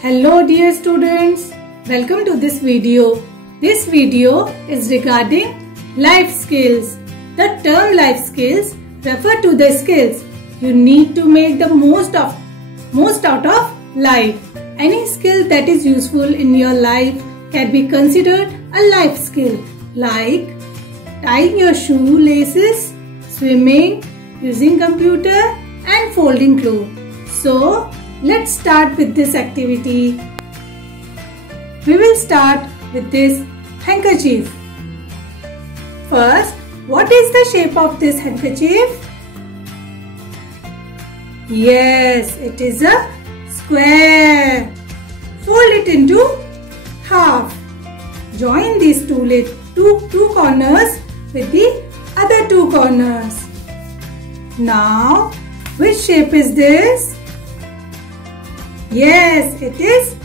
Hello dear students, welcome to this video. This video is regarding life skills. The term life skills refer to the skills you need to make the most out of life. Any skill that is useful in your life can be considered a life skill, like tying your shoelaces, swimming, using computer and folding clothes. So let's start with this activity. We will start with this handkerchief. First, what is the shape of this handkerchief? Yes, it is a square. Fold it into half. Join these two corners with the other two corners. Now, which shape is this? Yes, it is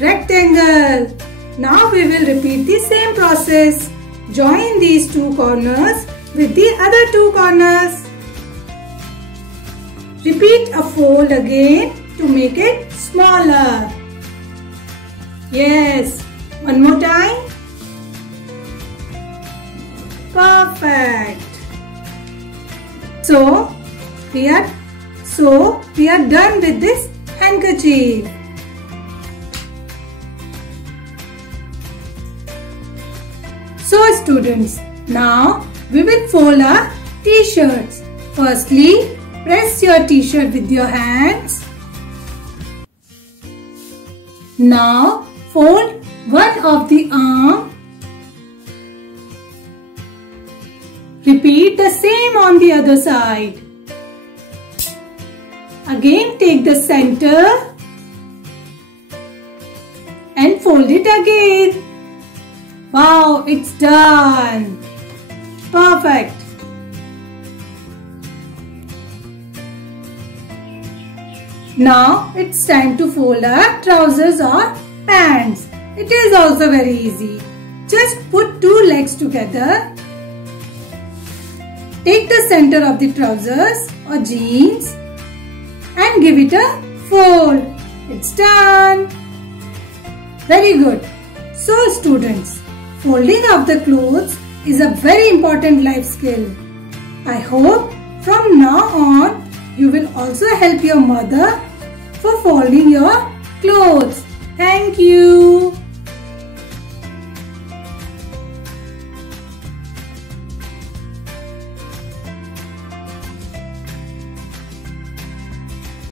rectangle. Now we will repeat the same process. Join these two corners with the other two corners. Repeat a fold again to make it smaller. Yes, one more time. Perfect. So we are done with this handkerchief. So students, now we will fold our t-shirts. Firstly, press your t-shirt with your hands. Now fold one of the arm. Repeat the same on the other side. Again take the center and fold it again. Wow, it's done. Perfect. Now it's time to fold our trousers or pants. It is also very easy. Just put two legs together. Take the center of the trousers or jeans and give it a fold. It's done. Very good. So students, folding of the clothes is a very important life skill. I hope from now on you will also help your mother for folding your clothes. Thank you.